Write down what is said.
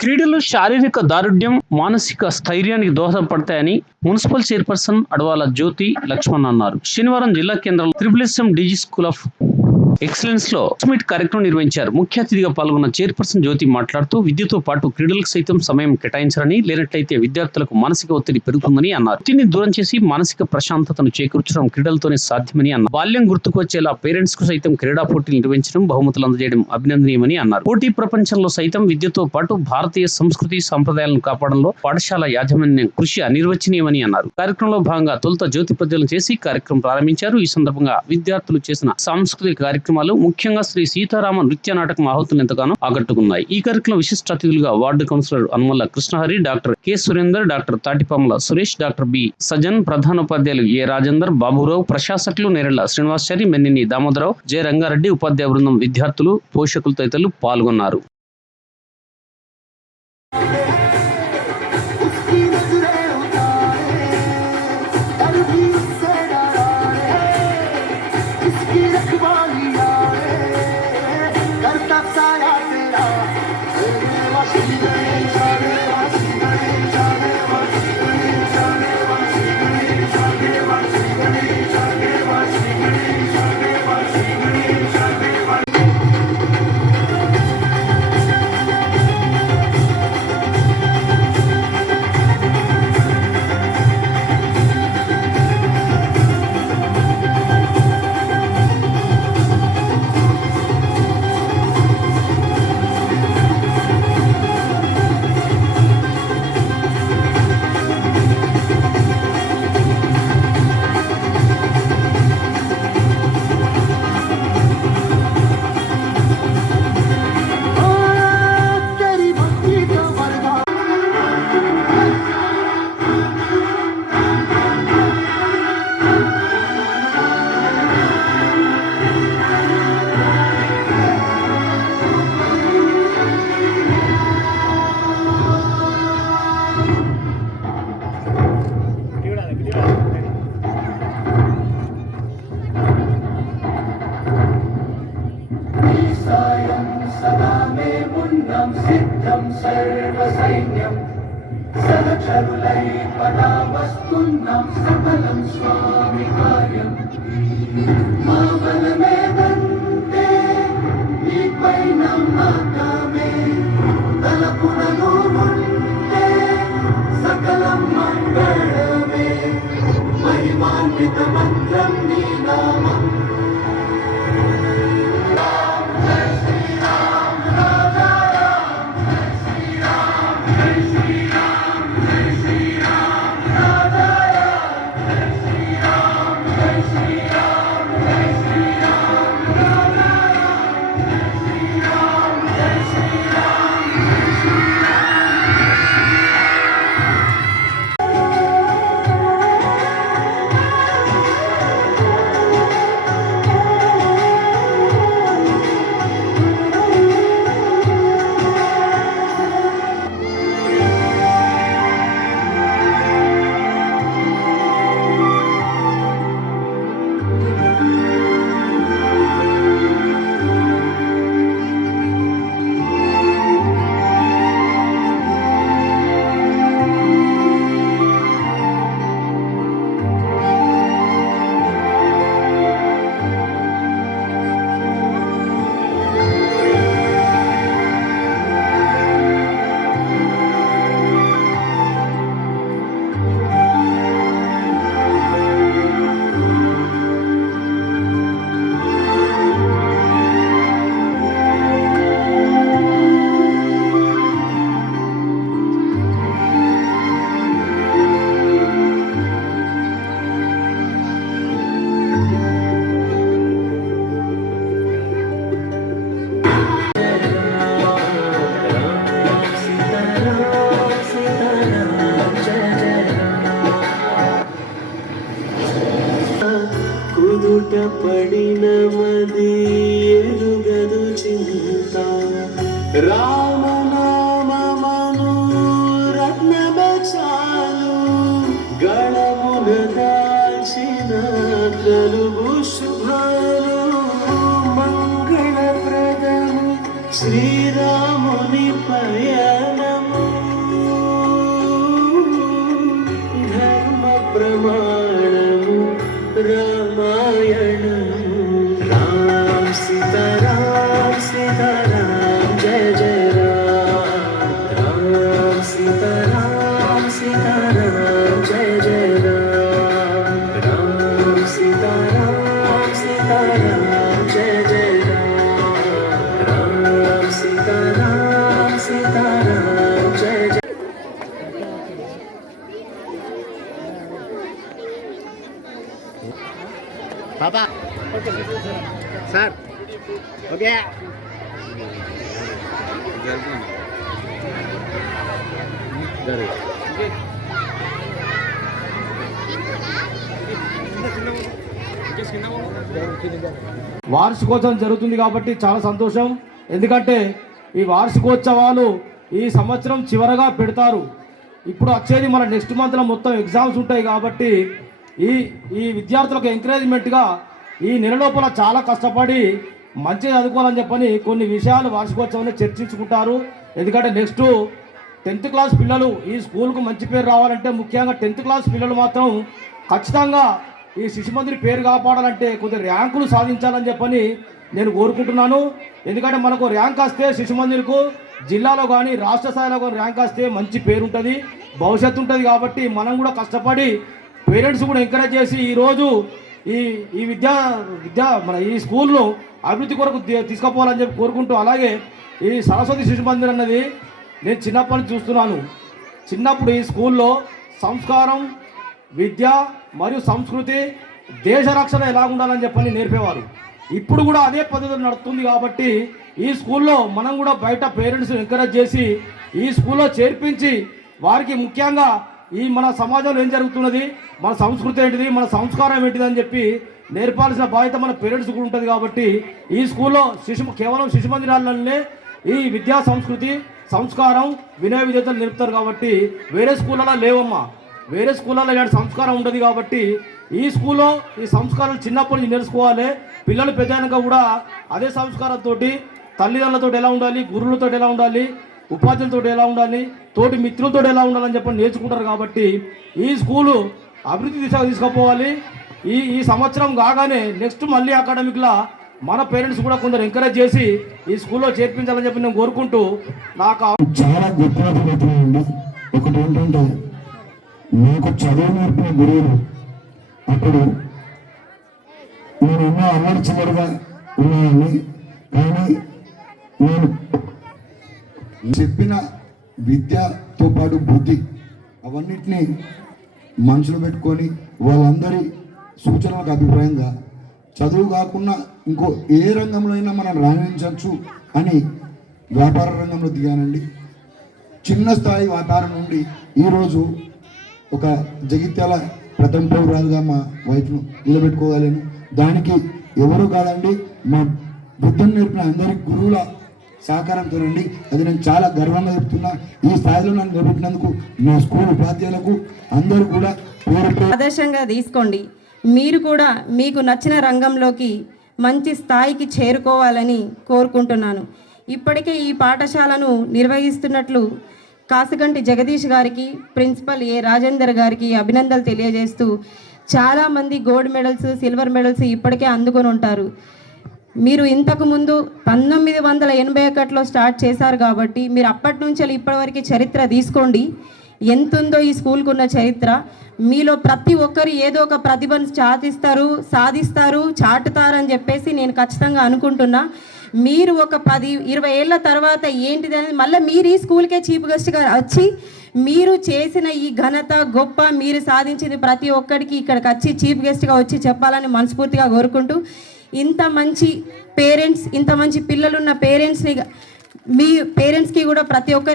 క్రీడలు శారీరక దారుఢ్యం మానసిక స్థైర్యానికి దోహదపడతాయని మున్సిపల్ చైర్పర్సన్ అడవాల జ్యోతి లక్ష్మణ్ అన్నారు. శనివారం జిల్లా కేంద్రంలో triple SM DG school of ఎక్సలెన్స్లో స్మిట్ కార్యక్రమం నిర్వహించారు. ముఖ్య అతిథిగా పాల్గొన్న చైర్పర్సన్ జ్యోతి మాట్లాడుతూ విద్యతో పాటు క్రీడలకు సైతం సమయం కేటాయించాలని లేనట్లయితే విద్యార్థులకు మానసిక ఒత్తిడి పెరుగుతుందని అన్నారు. ఒత్తిడిని దూరం చేసి మానసిక ప్రశాంతతను చేకూర్చడం క్రీడలతోనే సాధ్యమని అన్నారు. బాల్యం గుర్తుకు వచ్చేలా పేరెంట్స్కు సైతం క్రీడా పోటీలు నిర్వహించడం బహుమతులు అందజేయడం అభినందనీయమని అన్నారు. పోటీ ప్రపంచంలో సైతం విద్యతో పాటు భారతీయ సంస్కృతి సంప్రదాయాలను కాపాడంలో పాఠశాల యాజమాన్యం కృషి అనిర్వచనీయమని అన్నారు. కార్యక్రమంలో భాగంగా తొలుత జ్యోతి ప్రజ్వలన చేసి కార్యక్రమం ప్రారంభించారు. ఈ సందర్భంగా విద్యార్థులు చేసిన సాంస్కృతిక కార్యక్రమాలు ముఖ్యంగా శ్రీ సీతారామ నృత్య నాటకం ఆహుతులు ఎంతగానో ఆకట్టుకున్నాయి. ఈ కార్యక్రమం విశిష్ట అతిథులుగా ward councillor Anumalla Krishnahari doctor K. Surender doctor Tatipamula Suresh doctor B. Sajan ప్రధానోపాధ్యాయులు ఏ. రాజేందర్ బాబురావు ప్రశాసకులు నేరెళ్ళ శ్రీనివాసచారి మెన్నిని దామోదరావు జె. రంగారెడ్డి ఉపాధ్యాయ బృందం విద్యార్థులు పోషకులు తదితరులు పాల్గొన్నారు. சித்தம் சித்தம் சர்வ சைன்யம். சகச்சருளை பதாவஸ்துன்னம் சகலம் சுவாமி காரியம் மாபலமேதன் కుదుట పడిన మది ఎరుగదు చింత. రా సార్ ఓకే. వార్షికోత్సవం జరుగుతుంది కాబట్టి చాలా సంతోషం. ఎందుకంటే ఈ వార్షికోత్సవాలు ఈ సంవత్సరం చివరగా పెడతారు. ఇప్పుడు వచ్చేది మన నెక్స్ట్ మంత్లో మొత్తం ఎగ్జామ్స్ ఉంటాయి కాబట్టి ఈ ఈ విద్యార్థులకు ఎంకరేజ్మెంట్గా ఈ నెల లోపల చాలా కష్టపడి మంచిగా చదువుకోవాలని చెప్పని కొన్ని విషయాలు వార్షికోత్సవంలో చర్చించుకుంటారు. ఎందుకంటే నెక్స్ట్ టెన్త్ క్లాస్ పిల్లలు ఈ స్కూల్కు మంచి పేరు రావాలంటే ముఖ్యంగా టెన్త్ క్లాస్ పిల్లలు మాత్రం ఖచ్చితంగా ఈ శిశుమందిరి పేరు కాపాడాలంటే కొద్ది ర్యాంకులు సాధించాలని చెప్పని నేను కోరుకుంటున్నాను. ఎందుకంటే మనకు ర్యాంక్ వస్తే శిశుమందిర్కు జిల్లాలో కానీ రాష్ట్ర స్థాయిలో కానీ ర్యాంక్ వస్తే మంచి పేరు ఉంటుంది భవిష్యత్తు ఉంటుంది కాబట్టి మనం కూడా కష్టపడి పేరెంట్స్ కూడా ఎంకరేజ్ చేసి ఈరోజు ఈ ఈ విద్యా విద్యా మన ఈ స్కూల్ను అభివృద్ధి కొరకు తీసుకుపోవాలని చెప్పి కోరుకుంటూ అలాగే ఈ సరస్వతి శిశు మందిర్ అన్నది నేను చిన్నప్పటి నుంచి చూస్తున్నాను. చిన్నప్పుడు ఈ స్కూల్లో సంస్కారం విద్య మరియు సంస్కృతి దేశ రక్షణ ఎలా ఉండాలని చెప్పని నేర్పేవారు. ఇప్పుడు కూడా అదే పద్ధతి నడుస్తుంది కాబట్టి ఈ స్కూల్లో మనం కూడా బయట పేరెంట్స్ ఎంకరేజ్ చేసి ఈ స్కూల్లో చేర్పించి వారికి ముఖ్యంగా ఈ మన సమాజంలో ఏం జరుగుతున్నది? మన సంస్కృతి ఏంటిది? మన సంస్కారం ఏంటిది అని చెప్పి నేర్పాల్సిన బాధ్యత మన పేరెంట్స్ కూడా ఉంటుంది కాబట్టి ఈ స్కూల్లో శిశు కేవలం శిశు మందిరాలనే ఈ విద్యా సంస్కృతి సంస్కారం వినయ విధేతలు నేర్పుతారు కాబట్టి వేరే స్కూళ్ళలో లేవమ్మా. వేరే స్కూళ్ళలో ఇలాంటి సంస్కారం ఉండదు కాబట్టి ఈ స్కూల్లో ఈ సంస్కారాలు చిన్నప్పటి నుంచి నేర్చుకోవాలి. పిల్లలు పెద్దయినాక కూడా అదే సంస్కారంతో తల్లిదండ్రులతో ఎలా ఉండాలి గురువులతో ఎలా ఉండాలి ఉపాధ్యాయులతో ఎలా ఉండాలి? తోటి మిత్రులతో ఎలా ఉండాలని చెప్పి నేర్చుకుంటారు కాబట్టి ఈ స్కూలు అభివృద్ధి దిశగా తీసుకుపోవాలి. ఈ ఈ సంవత్సరం కాగానే నెక్స్ట్ మళ్ళీ అకాడమిక్లా మన పేరెంట్స్ కూడా కొందరు ఎంకరేజ్ చేసి ఈ స్కూల్లో చేర్పించాలని చెప్పి నేను కోరుకుంటూ నాకు ఆ- చాలా గొప్పనటువంటి ఒకటి ఏంటంటే నాకు చదువు నేర్పిన గురువులు అప్పుడు నేను ఎన్నో అల్లరి చిల్లరగా కానీ నేను చెప్పిన విద్యతో పాటు బుద్ధి అవన్నిటినీ మనసులో పెట్టుకొని వాళ్ళందరి సూచనలకు అభిప్రాయంగా చదువు కాకుండా ఇంకో ఏ రంగంలో అయినా మనం రాణించవచ్చు అని వ్యాపార రంగంలో దిగానండి. చిన్న స్థాయి వ్యాపారం నుండి ఈరోజు ఒక జగిత్యాల ప్రథమ పౌరాలుగా మా వైఫ్ను నిలబెట్టుకోగలను. దానికి ఎవరు కాదండి మా బుద్ధం నేర్పిన అందరి గురువుల సహకారంతోనండి అది నేను చాలా గర్వంగా చెప్తున్నా. ఈ స్థాయిలో నన్ను నిలబెట్టినందుకు మా స్కూల్ ఉపాధ్యాయులకు అందరూ కూడా ఆదర్శంగా తీసుకోండి. మీరు కూడా మీకు నచ్చిన రంగంలోకి మంచి స్థాయికి చేరుకోవాలని కోరుకుంటున్నాను. ఇప్పటికే ఈ పాఠశాలను నిర్వహిస్తున్నట్లు కాసుగంటి జగదీష్ గారికి ప్రిన్సిపల్ ఏ రాజేందర్ గారికి అభినందనలు తెలియజేస్తూ చాలామంది గోల్డ్ మెడల్స్ సిల్వర్ మెడల్స్ ఇప్పటికే అందుకొని ఉంటారు. మీరు ఇంతకు ముందు పంతొమ్మిది వందల ఎనభై ఒకటిలో స్టార్ట్ చేశారు కాబట్టి మీరు అప్పటి నుంచి ఇప్పటివరకు చరిత్ర తీసుకోండి. ఎంతుందో ఈ స్కూల్కు ఉన్న చరిత్ర. మీలో ప్రతి ఒక్కరు ఏదో ఒక ప్రతిభను చాటిస్తారు సాధిస్తారు చాటుతారని చెప్పేసి నేను ఖచ్చితంగా అనుకుంటున్నా. మీరు ఒక పది ఇరవై ఏళ్ళ తర్వాత ఏంటిది అనేది మళ్ళీ మీరు ఈ స్కూల్కే చీఫ్ గెస్ట్గా వచ్చి మీరు చేసిన ఈ ఘనత గొప్ప మీరు సాధించింది ప్రతి ఒక్కరికి ఇక్కడికి వచ్చి చీఫ్ గెస్ట్గా వచ్చి చెప్పాలని మనస్ఫూర్తిగా కోరుకుంటూ ఇంత మంచి పేరెంట్స్ ఇంత మంచి పిల్లలున్న పేరెంట్స్ని మీ పేరెంట్స్కి కూడా ప్రతి ఒక్క